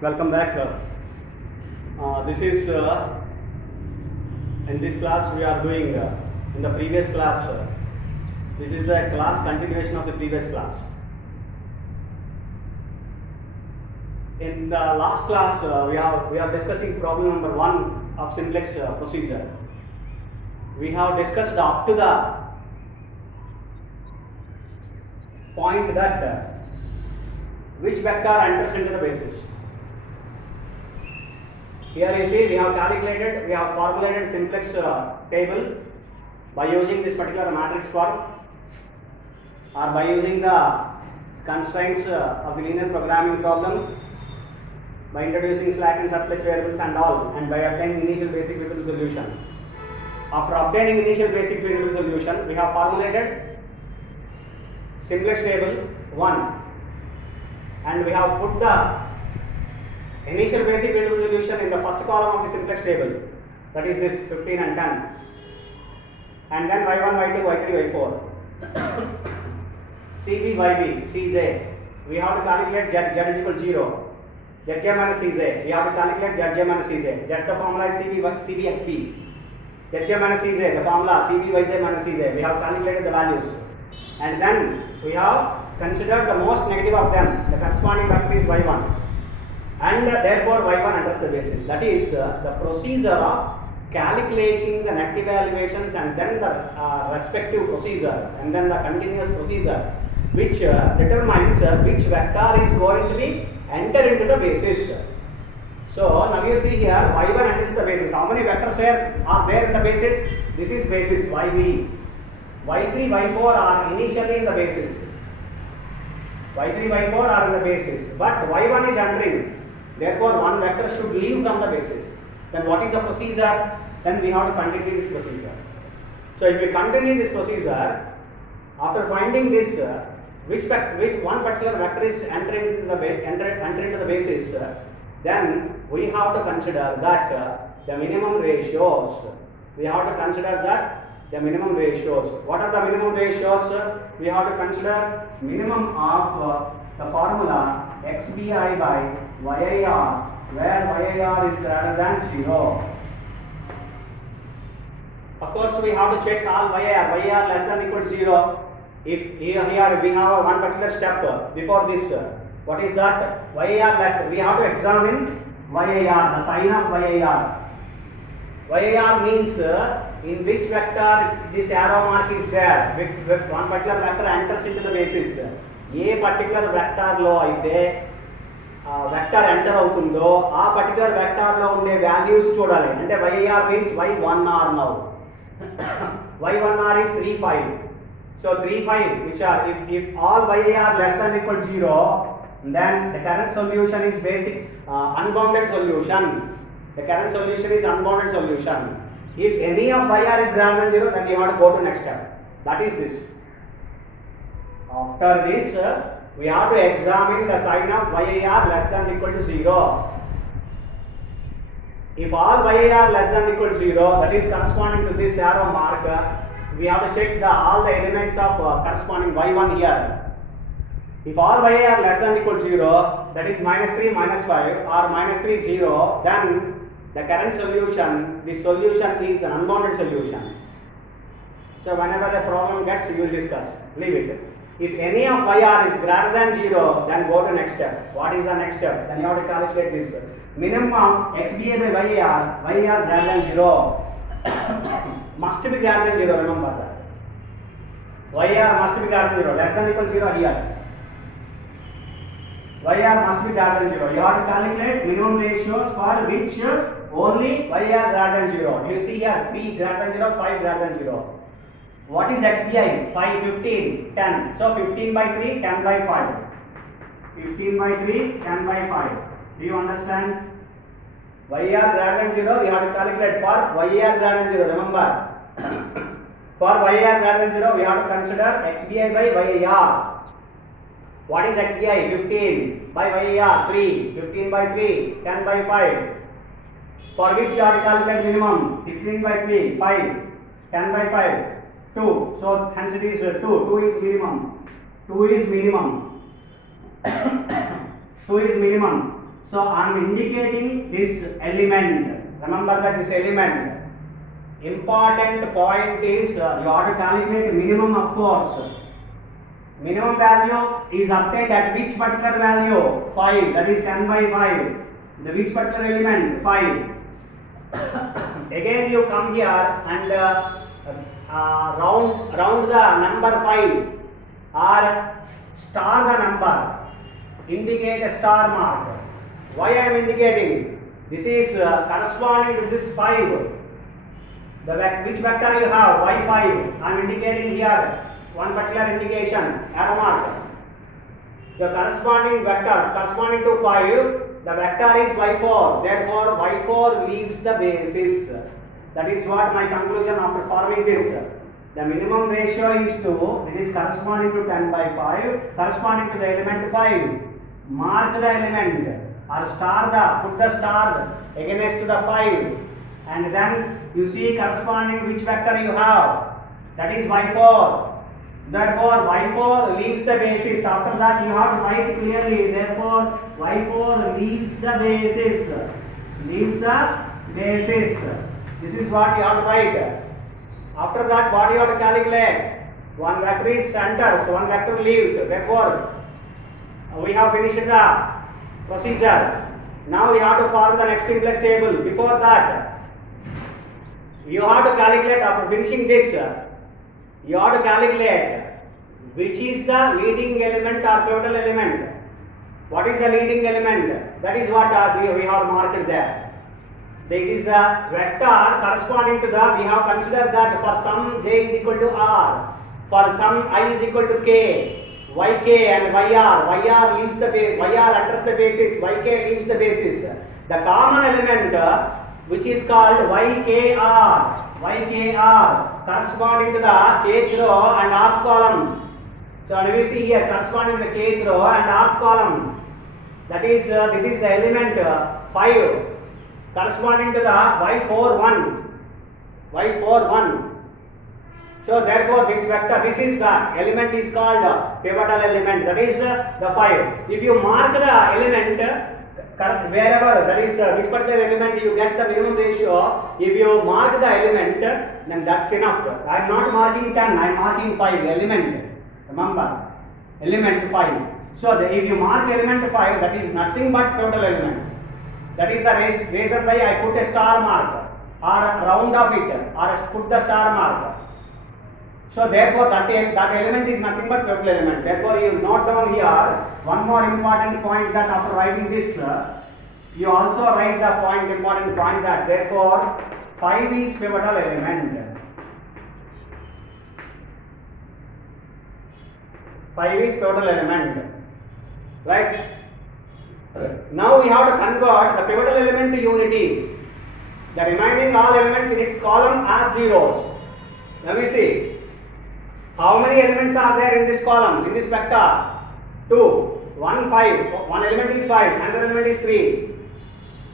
Welcome back. This is in this class we are doing in the previous class. This is the class continuation of the previous class. In the last class, we are discussing problem number 1 of simplex procedure. We have discussed up to the point that which vector enters into the basis. Here you see we have formulated simplex table by using this particular matrix form or by using the constraints of the linear programming problem, by introducing slack and surplus variables and all, and by obtaining initial basic feasible solution. After obtaining initial basic feasible solution, we have formulated simplex table 1 and we have put the initial basic feasible solution in the first column of the simplex table, that is this 15 and 10, and then y1, y2, y3, y4, cb, yb, cj. We have to calculate z is equal to 0, zj minus cj. We have to calculate zj minus cj. Z the formula is cbxp. Zj minus cj, the formula cbyj minus cj. We have calculated the values, and then we have considered the most negative of them. The corresponding vector is y1. And therefore y1 enters the basis. That is the procedure of calculating the negative evaluations and then the respective procedure and then the continuous procedure which determines which vector is going to be enter into the basis. So now you see here y1 enters the basis. How many vectors are there in the basis? This is basis yb. y3, y4 are initially in the basis. y3, y4 are in the basis, but y1 is entering. Therefore, one vector should leave from the basis. Then what is the procedure? Then we have to continue this procedure. So if we continue this procedure, after finding this, which one particular vector is entering into the basis, then we have to consider that the minimum ratios. We have to consider that the minimum ratios. What are the minimum ratios? We have to consider minimum of the formula xbi by yir, where yir is greater than 0. Of course, we have to check all yir less than equal to 0. If here we have one particular step before this, what is that? Yir less, we have to examine yir, the sign of yir. Yir means in which vector this arrow mark is there, with one particular vector enters into the basis. ఏ particular వెక్టార్లో అయితే vector enter అవుతుందో ఆ particular వెక్టార్లో ఉండే values చూడాలి. అంటే Y R means y1r now. y1r is 3 5. So 3 5 which are if all yar less than equal to 0, then the current solution is basic unbounded solution. The current solution is unbounded solution. If any of yr is greater than 0, then you have to go to next step. That is this. After this, we have to examine the sign of yir less than equal to 0. If all yir less than equal to 0, that is corresponding to this arrow mark, we have to check all the elements of corresponding y1 here. If all yir less than equal to 0, that is minus 3, minus 5 or minus 3, 0, then the current solution, this solution is an unbounded solution. So whenever the problem gets, you will discuss. Leave it. If any of yr is greater than 0, then go to next step. What is the next step? Then you have to calculate this. Minimum of xba by yr greater than 0 must be greater than 0, remember that. Yr must be greater than 0, less than equal to 0 here. Yr must be greater than 0. You have to calculate minimum ratios for which only yr greater than 0. You see here 3 greater than 0, 5 greater than 0. What is xbi? 5, 15, 10. So 15 by 3, 10 by 5. 15 by 3, 10 by 5. Do you understand? yr greater than 0, we have to calculate for yr greater than 0. Remember, for yr greater than 0, we have to consider xbi by yr. What is xbi? 15 by yr 3. 15 by 3, 10 by 5. For which you have to calculate minimum? 15 by 3, 5. 10 by 5. 2. So hence it is 2. 2 is minimum. 2 is minimum. 2 is minimum. So I am indicating this element. Remember that this element. Important point is you have to calculate minimum, of course. Minimum value is obtained at which particular value? 5. That is 10 by 5. The which particular element? 5. Again you come here and round the number 5 or star the number. Indicate a star mark. Why I am indicating? This is corresponding to this 5. Which vector you have? Y5. I am indicating here one particular indication, arrow mark. The corresponding vector corresponding to 5, the vector is y4. Therefore, y4 leaves the basis. That is what my conclusion after forming this. The minimum ratio is 2. It is corresponding to 10 by 5, corresponding to the element 5. Mark the element or put the star against to the 5, and then you see corresponding which vector you have. That is y4. Therefore, y4 leaves the basis. After that, you have to write clearly. Therefore, y4 leaves the basis. Leaves the basis. This is what you have to write. After that, what you have to calculate? One vector is center, so one vector leaves. Therefore, we have finished the procedure. Now we have to form the next simplex table. Before that, you have to calculate. After finishing this, you have to calculate which is the leading element or pivotal element. What is the leading element? That is what we have marked there. It is a vector corresponding to the, we have considered that for some j is equal to r, for some I is equal to k, yk and yr leaves the base, yr enters the basis, yk leaves the basis. The common element which is called ykr corresponding to the kth row and rth column. So we see here corresponding to the kth row and rth column. That is this is the element 5 corresponding to the y41. So therefore this vector, this is the element is called pivotal element. That is the 5. If you mark the element wherever, that is which particular element you get the minimum ratio, if you mark the element, then that's enough. I am not marking 10, I am marking 5 element. Remember, element 5. So if you mark element 5, that is nothing but total element. That is the reason why I put a star mark or round of it or put the star mark. So therefore that element is nothing but total element. Therefore you note down here one more important point, that after writing this, you also write the important point that therefore 5 is pivotal element. 5 is pivotal element. Right? Now we have to convert the pivotal element to unity. The remaining all elements in its column as zeros. Now we see how many elements are there in this column, in this vector? 2, 1, 5. One element is 5, another element is 3.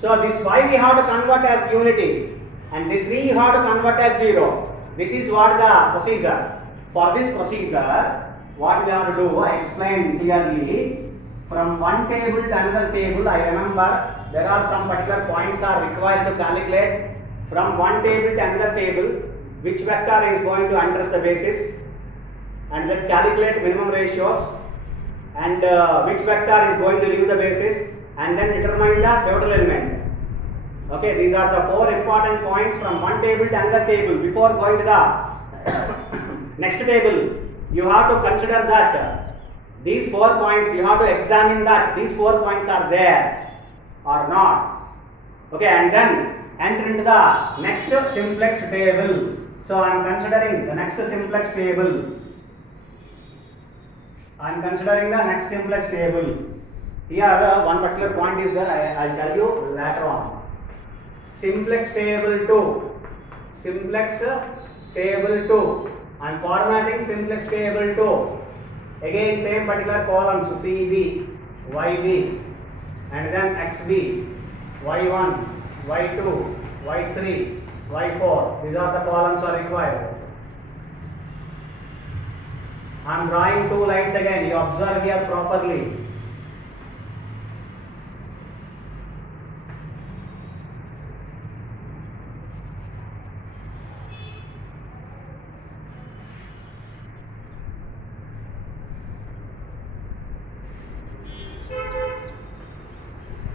So this 5 we have to convert as unity, and this 3 you have to convert as 0. This is what the procedure. For this procedure, what we have to do, I explained clearly. From one table to another table, I remember there are some particular points are required to calculate. From one table to another table, which vector is going to enter the basis, and then calculate minimum ratios, and which vector is going to leave the basis, and then determine the pivotal element. Okay, these are the 4 important points from one table to another table. Before going to the next table, you have to consider that these 4 points, you have to examine that these 4 points are there or not. Okay, and then enter into the next simplex table. So I am considering the next simplex table. I am considering the next simplex table. Here one particular point is there, I will tell you later on. Simplex table 2. Simplex table 2. I am formatting simplex table 2. Again same particular columns, CB, YB, and then XB, Y1, Y2, Y3, Y4. These are the columns are required. I am drawing 2 lines again. You observe here properly.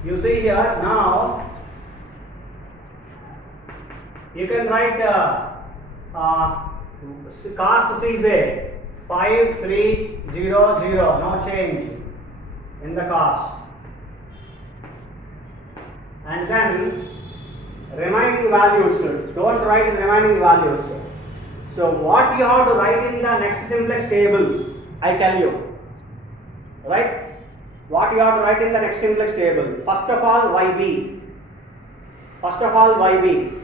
You see here now. You can write cos C is a 5300, no change in the cos, and then remaining values, don't write the remaining values. So what you have to write in the next simplex table, I tell you, right? What you have to write in the next simplex table? First of all, YB. First of all, YB.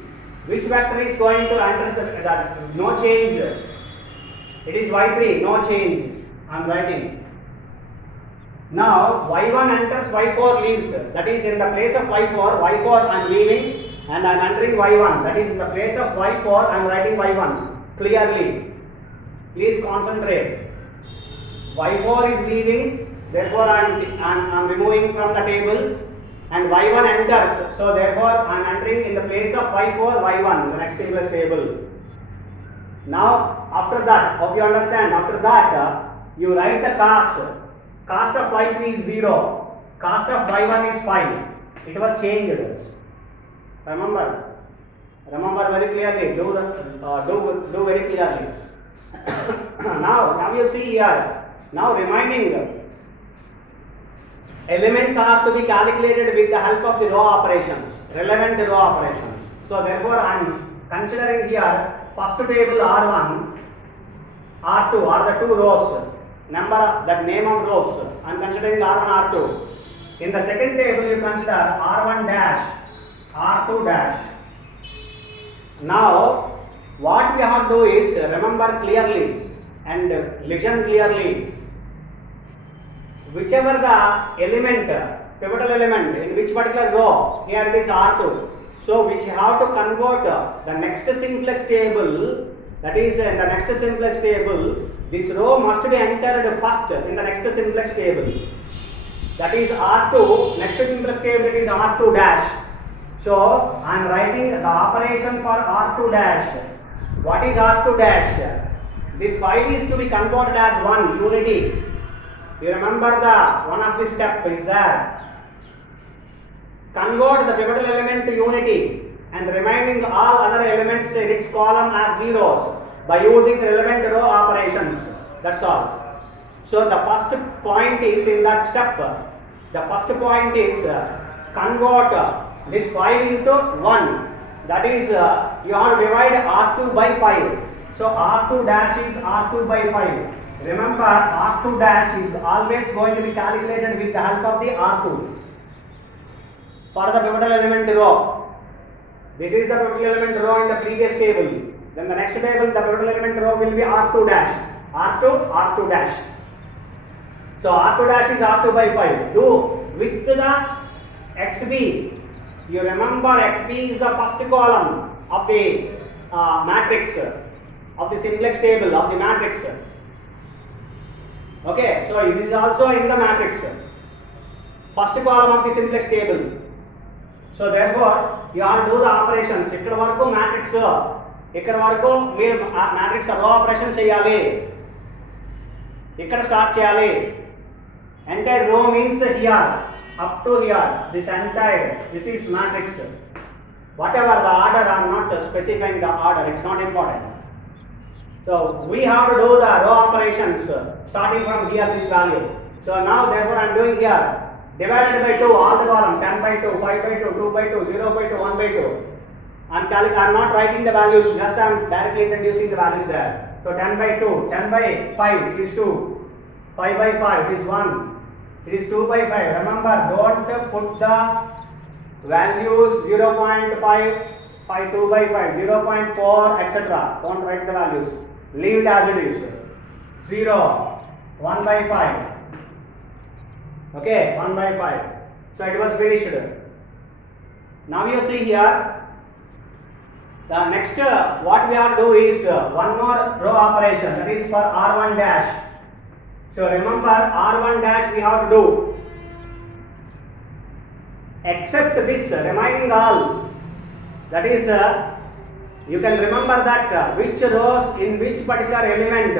Which vector is going to enter that? No change. It is Y3, no change. I am writing. Now Y1 enters, Y4 leaves. That is in the place of Y4. Y4 I am leaving and I am entering Y1. That is in the place of Y4 I am writing Y1. Clearly. Please concentrate. Y4 is leaving. Therefore I am removing from the table. And Y1 enters, so therefore I am entering in the place of Y4, Y1, the next simplex table. Now, after that, hope you understand, after that, you write the cost. Cost of Y3 is 0, cost of Y1 is 5. It was changed. Remember very clearly, do very clearly. now you see here, now remaining elements are to be calculated with the help of the row operations, relevant row operations. So therefore I am considering here first table R1, R2 are the two rows, that name of rows. I am considering R1, R2. In the second table you consider R1 dash, R2 dash. Now what we have to do is remember clearly and listen clearly. Whichever the element, pivotal element in which particular row, here it is R2. So which have to convert the next simplex table, that is in the next simplex table, this row must be entered first in the next simplex table. That is R2, next simplex table it is R2 dash. So I am writing the operation for R2 dash. What is R2 dash? This 5 is to be converted as 1 unity. You remember the one of the step is there. Convert the pivotal element to unity and remaining all other elements in its column as zeros by using relevant row operations. That's all. So the first point is in that step. The first point is convert this 5 into 1. That is you have to divide R2 by 5. So R2 dash is R2 by 5. Remember, R2 dash is always going to be calculated with the help of the R2 for the pivotal element row. This is the pivotal element row in the previous table. Then the next table, the pivotal element row will be R2 dash. R2 dash. So R2 dash is R2 by 5. Do with the XB. You remember XB is the first column of the matrix, of the simplex table, of the matrix. Okay, so it is also in the matrix, first column of the simplex table. So therefore, you have to do the operations. ఇక్కడ వరకు matrix, ఇక్కడ వరకు మీరు matrix row operation చేయాలి. ఇక్కడ start చేయాలి. Entire row means here up to here. This is matrix. Whatever the order, I am not specifying the order. It's not important. So we have to do the row operations starting from here this value. So now therefore I am doing here divided by 2 all the column 10 by 2, 5 by 2, 2 by 2, 0 by 2, 1 by 2. I am not writing the values, just I am directly introducing the values there. So 10 by 2, 10 by 5 it is 2, 5 by 5 it is 1, it is 2 by 5. Remember, don't put the values 0.5, 2 by 5, 0.4 etc. Don't write the values. Leave it as it is. 0, 1 by 5. Okay, 1 by 5. So it was finished. Now you see here, the next what we have to do is one more row operation, that is for R1 dash. So remember, R1 dash we have to do, except this remaining all, that is you can remember that which rows in which particular element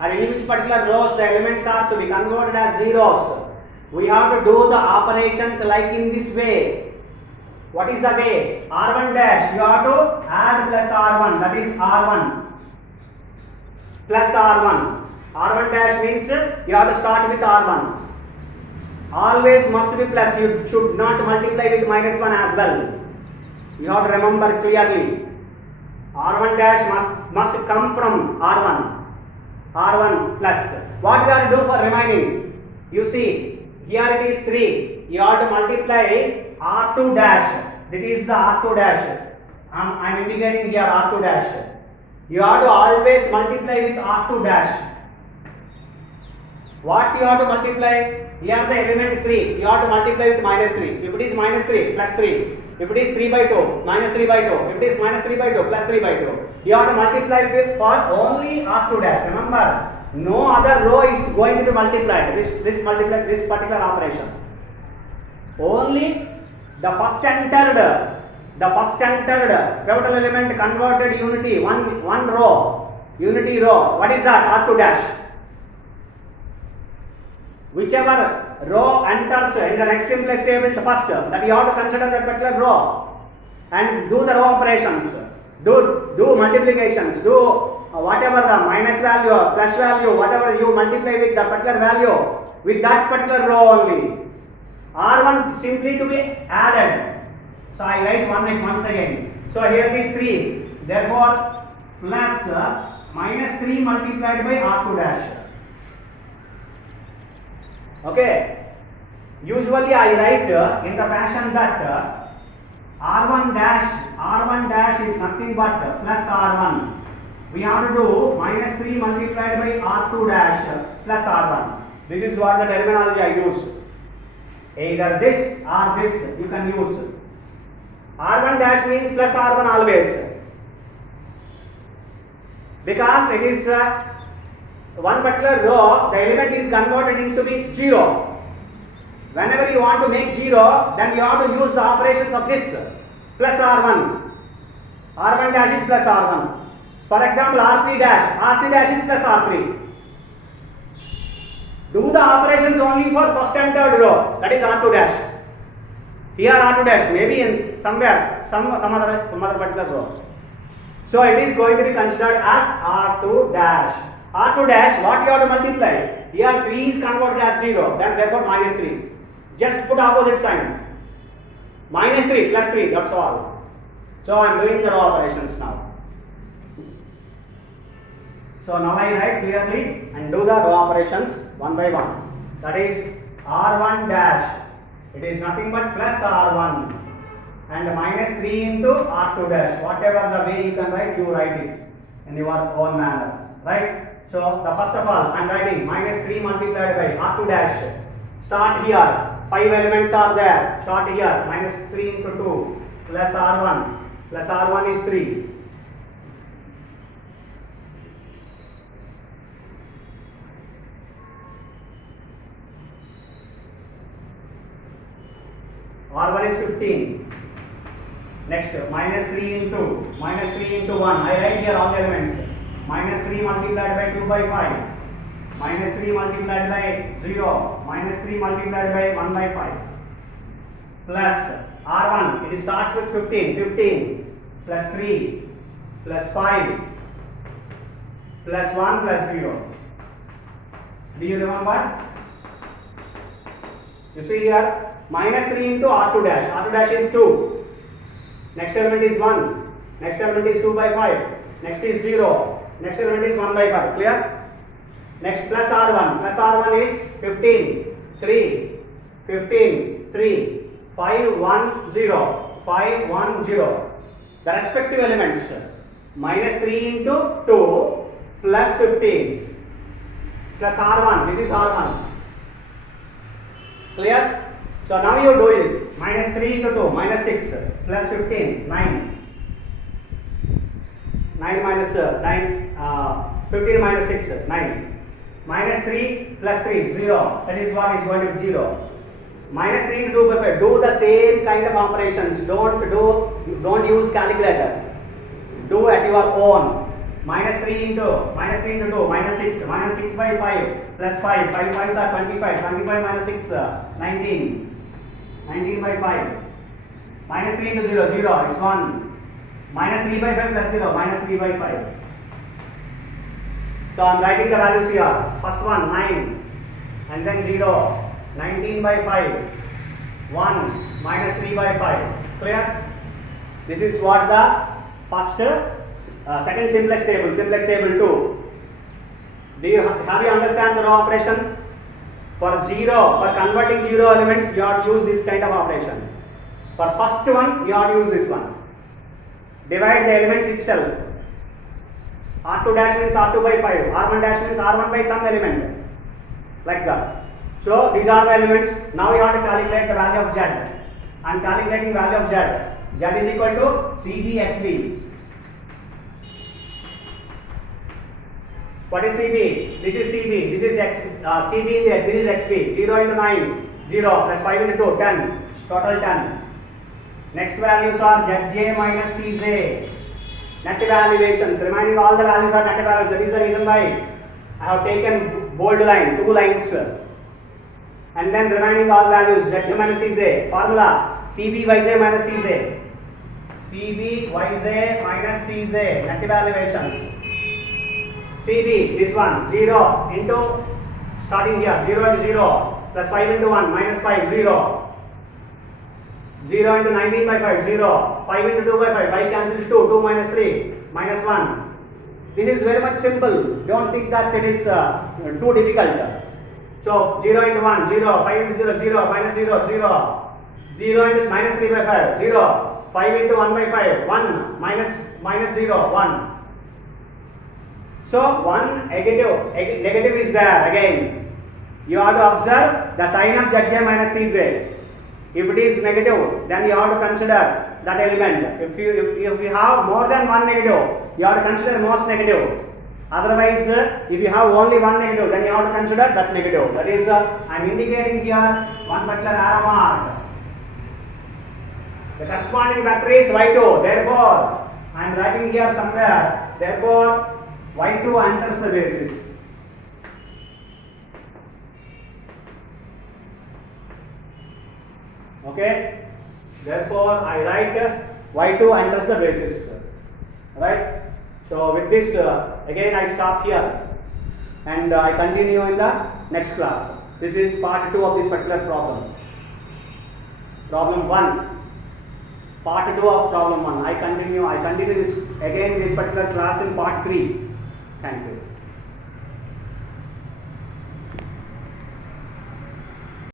or in which particular rows the elements are to be converted as zeros. we have to do the operations like in this way. What is the way? R1 dash, you have to add plus R1, that is R1 plus R1. R1 dash means you have to start with R1. Always must be plus, you should not multiply with minus 1 as well. You have to remember clearly. R1 dash must come from R1. R1 plus. What we have to do for remaining? You see, here it is 3. You have to multiply R2 dash. This is the R2 dash. I am indicating here R2 dash. You have to always multiply with R2 dash. What you have to multiply? Here the element 3. You have to multiply with minus 3. If it is minus 3, plus 3. If it is 3 by 2, minus 3 by 2. If it is minus 3 by 2, plus 3 by 2. You have to multiply with for only R2 dash. Remember, no other row is going to be multiplied. This particular operation. Only the first entered pivotal element converted unity, one row, unity row. What is that? R2 dash. Whichever row enters in the next simplex table first, that you have to consider that particular row and do the row operations, do multiplications, do whatever the minus value, plus value, whatever you multiply with that particular value, with that particular row only. R1 simply to be added. So I write once again. So here it is 3. Therefore, plus minus 3 multiplied by R2 dash. Okay. Usually I write in the fashion that R1 dash is nothing but plus R1. We have to do minus 3 multiplied by R2 dash plus R1. This is what the terminology I use. Either this or this you can use. R1 dash means plus R1 always. Because it is one particular row, the element is converted into be 0. Whenever you want to make 0, then you have to use the operations of this plus R1. R1 dash is plus R1. For example, R3 dash is plus R3. Do the operations only for first entered row, that is R2 dash. Here R2 dash, maybe in somewhere, some other particular row. So it is going to be considered as R2 dash. R2 dash, what you have to multiply? Here 3 is converted as 0, then therefore minus 3. Just put opposite sign. Minus 3 plus 3, that's all. So I am doing the row operations now. So now I write clearly and do the row operations one by one. That is R1 dash. It is nothing but plus R1 and minus 3 into R2 dash. Whatever the way you can write, you write it in your own manner. Right? So the first of all, I am writing minus 3 multiplied by R2 dash. Start here. 5 elements are there. Start here. Minus 3 into 2 plus R1. Plus R1 is 3. R1 is 15. Next, minus 3 into 1. I write here all the elements. Minus 3 multiplied by 2 by 5. Minus 3 multiplied by 0. Minus 3 multiplied by 1 by 5. Plus R1. It starts with 15. 15 plus 3 plus 5 plus 1 plus 0. Do you remember? You see here. Minus 3 into R2 dash. R2 dash is 2. Next element is 1. Next element is 2 by 5. Next is 0. Next element is 1 by 5. Clear? Next plus R1. Plus R1 is 15. 3. 15. 3. 5, 1, 0. 5, 1, 0. The respective elements. Minus 3 into 2 plus 15. Plus R1. This is R1. Clear? So now you do it. Minus 3 into 2, minus 6, plus 15, 9. 9 minus 15 minus 6, 9. Minus 3 plus 3, 0. That is what is going to be 0. Minus 3 into 2 by 5. Do the same kind of operations. Don't use calculator. Do at your own. minus 3 into 2 minus 6 by 5 plus 5 5s are 25 minus 6 19 by 5 minus 3 into 0 it's 1 minus 3 by 5 plus 0 minus 3 by 5. So I am writing the values here. First one 9 and then 0 19 by 5 1 minus 3 by 5. Clear? This is what the first second simplex table 2. Do you have you understand the row operation? For converting 0 elements you have to use this kind of operation. For first one you have to use this one. Divide the elements itself. R2 dash means R2 by 5. R1 dash means R1 by some element. Like that. So these are the elements. Now we have to calculate the value of Z. I am calculating value of Z. Z is equal to CB XB. What is CB? This is CB. This is X. CB is X. This is XB. 0 into 9. 0 plus 5 into 2. 10. Total 10. Next values are Zj minus Cj. Net evaluations. Reminding all the values are net values. That is the reason why I have taken bold line, 2 lines. And then reminding all values Zj minus Cj. Formula CbYj minus Cj. CbYj minus Cj. Net evaluations. CB, this one, 0 into, starting here, 0 into 0, plus 5 into 1, minus 5, 0. 0 into 19 by 5, 0. 5 into 2 by 5, 5 cancels 2, 2 minus 3, minus 1. This is very much simple. Don't think that it is too difficult. So, 0 into 1, 0, 5 into 0, 0, minus 0, 0. 0 into minus 3 by 5, 0. 5 into 1 by 5, 1, minus 0, 1. So, one negative is there again. You have to observe the sign of Zj minus Cj. If it is negative, then you have to consider that element. If you have more than one negative, you have to consider most negative. Otherwise, if you have only one negative, then you have to consider that negative. That is, I am indicating here one particular arrow mark. The corresponding vector is y2. Therefore, I am writing here somewhere. Therefore, y2 enters the basis. Okay. Therefore, I write y2 enters the basis. Right. So with this, again I stop here, and I continue in the next class. This is part 2 of this particular problem. Problem 1. Part 2 of problem 1. I continue this again, this particular class in part 3. Thank you.